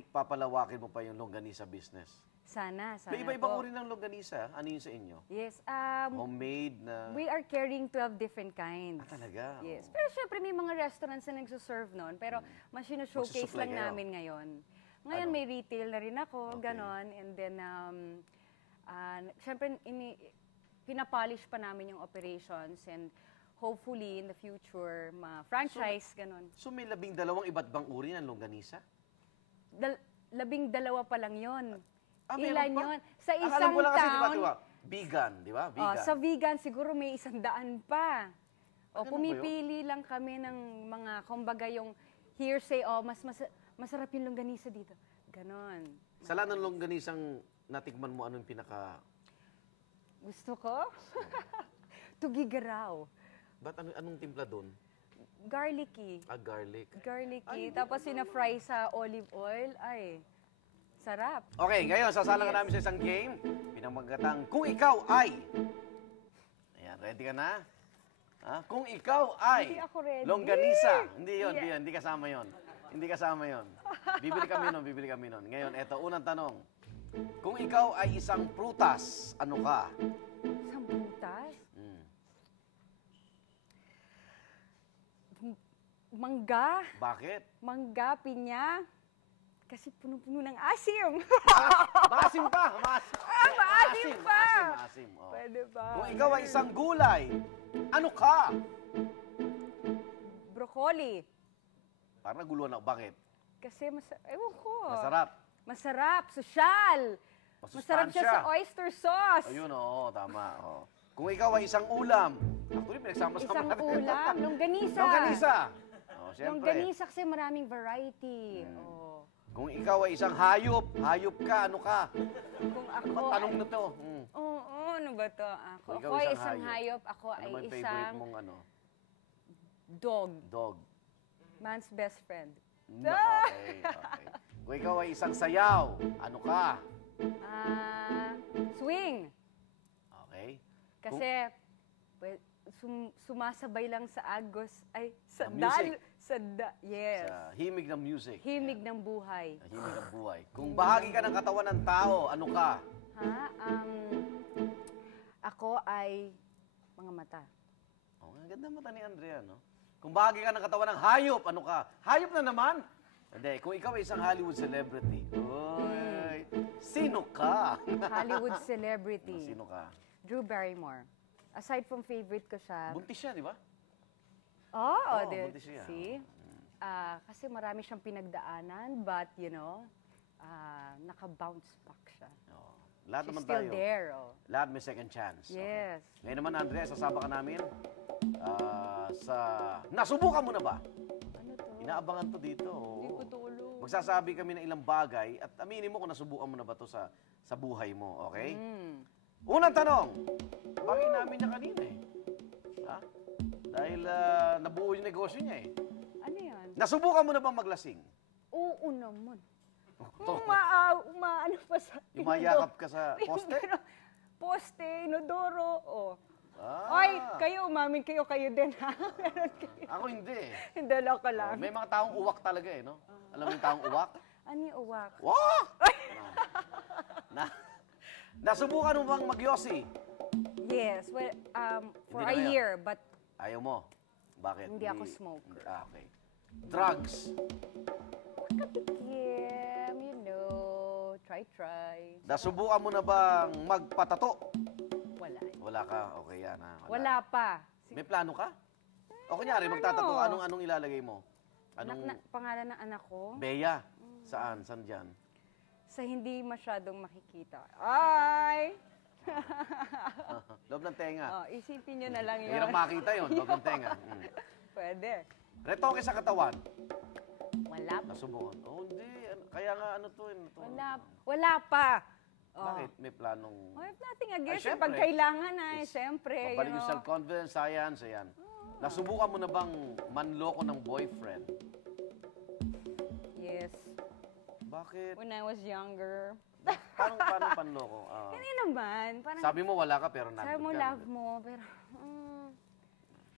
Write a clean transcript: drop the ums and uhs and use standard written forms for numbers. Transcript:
papalawakin mo pa yung longganisa business? Sana May iba-ibang po. uri ng longganisa. Ano yun sa inyo? Yes. Homemade na... We are carrying 12 different kinds. talaga? Yes. Oo. Pero syempre may mga restaurants na nagsuserve noon. Pero mas showcase Magsusupply lang kayo? namin ngayon. Ngayon Ano? may retail na rin ako, Okay. ganon. And then, syempre pinapolish pa namin yung operations. And hopefully in the future, ma-franchise, ganon. So may 12 iba't bang uri ng longganisa? 12 pa lang yon. Meron Ilan pa? yun? Sa Ang isang alam ko lang kasi, town, diba? Vegan, di ba? Vegan. sa vegan, siguro may 100 pa. Ganun ba Pumipili lang kami ng mga, kumbaga yung hearsay, masarap yung longganisa dito. Ganon. Sa lahat ng longganisang natikman mo, anong pinaka... Gusto ko? Tugigaraw. Ba't anong timpla doon? Garlicky. Garlic. Garlicky. Tapos sina-fry sa olive oil. Ay, sarap. Okay, ngayon, sasala ka namin sa isang game. Pinamagatang, kung ikaw ay... Ayan, ready ka na? Kung ikaw ay... Hindi ako ready. Longganisa. Hindi yun, Yeah. hindi kasama yun. Hindi kasama yun. Bibili kami nun. Ngayon, eto, unang tanong. Kung ikaw ay isang prutas, ano ka? Isang prutas? Mangga. Bakit? Mangga, pinya. Kasi puno-puno ng asim. Maasim pa! Maasim pa! Maasim. Oh. Pwede ba? Kung ikaw ay isang gulay, ano ka? Broccoli. Parang naguluhan ako. Bakit? Kasi ewan ko. Masarap. Masarap. Sosyal. Masarap siya Masustansya. sa oyster sauce. Ayun, oo, tama. Oh. Kung ikaw ay isang ulam, actually, pinagsama-sama Isang natin. ulam, longganisa. Longganisa. Oh, siyempre. Longganisa kasi maraming variety. Oh. Kung ikaw ay isang hayop ka, ano ka? Kung ako Ano ba tanong na to? Oo, ano ba to? Kung ikaw Ako ay isang isang hayop. hayop. Ako Ano ay ba yung favorite isang mong ano? dog. Dog. Man's best friend. Okay. Kung ikaw ay isang sayaw, ano ka? Swing. Okay. Kasi sumasabay lang sa agos, ay, sa music. yes. Sa himig ng music. Himig ng buhay. Himig ng buhay. Kung bahagi ka ng katawan ng tao, ano ka? Ako ay mga mata. Oh, ang ganda mata ni Andrea, no? Kung bahagi ka ng katawan ng hayop, ano ka? Hayop na naman? Hindi, kung ikaw ay isang Hollywood celebrity, oy, sino ka? Hollywood celebrity. Sino ka? Drew Barrymore. Aside from favorite ko siya. Buntis siya, di ba? Oo, buntis siya. see? Kasi marami siyang pinagdaanan, but, naka-bounce back siya. Oh, lahat She's naman still tayo. there, Lahat may second chance. Yes. Okay. Ngayon naman, Andrea, sasama ka namin Nasubukan mo na ba? Ano to? Inaabangan to dito. Hindi ko tulog. Magsasabi kami ng ilang bagay at aminin mo kung nasubukan mo na ba to sa buhay mo, okay? Unang tanong, bakit namin niya kanina eh? Ha? Dahil nabuo yung negosyo niya eh. Ano yan? Nasubukan mo na bang maglasing? Oo naman. To. Umaano pa sa Yumayakap ka sa poste? Poste, inodoro. Oh. Ah. Ay, kayo, umamin kayo din, ha? Meron kayo. Ako hindi. Hindi lang ka lang. May mga taong uwak talaga eh, no? Alam mo yung taong uwak? Ano yung uwak? Wak! Nasubukan mo bang magyosi? Yes, well, for Hindi na a kayo? year, but Ayaw mo. Bakit? Hindi ako smoker. Okay. Drugs. makatikim, try. Nasubukan mo na bang magpatato? Wala. Wala ka. Okay yan ha. Wala pa. May plano ka? O kunyari, magtatato. Anong ilalagay mo? Pangalan ng anak ko? Bea. Saan? Saan dyan? Sa hindi masyadong makikita. Ay! Loob ng tenga. Isipin nyo na lang yun. Hirap makita yun. Loob ng tenga. Pwede. Retoke sa katawan. Wala pa. Nasubukan. Oh, hindi. Kaya nga ano to. Wala pa. Bakit? May planong... I have nothing against it. syempre. Pag kailangan siyempre. Mabalik yung self-confidence, science, ayan. Nasubukan mo na bang manloko ng boyfriend? Yes. Bakit? When I was younger. Paano panloko? Hindi naman. Parang, Sabi mo wala ka pero nandun sabi mo ka. love mo, pero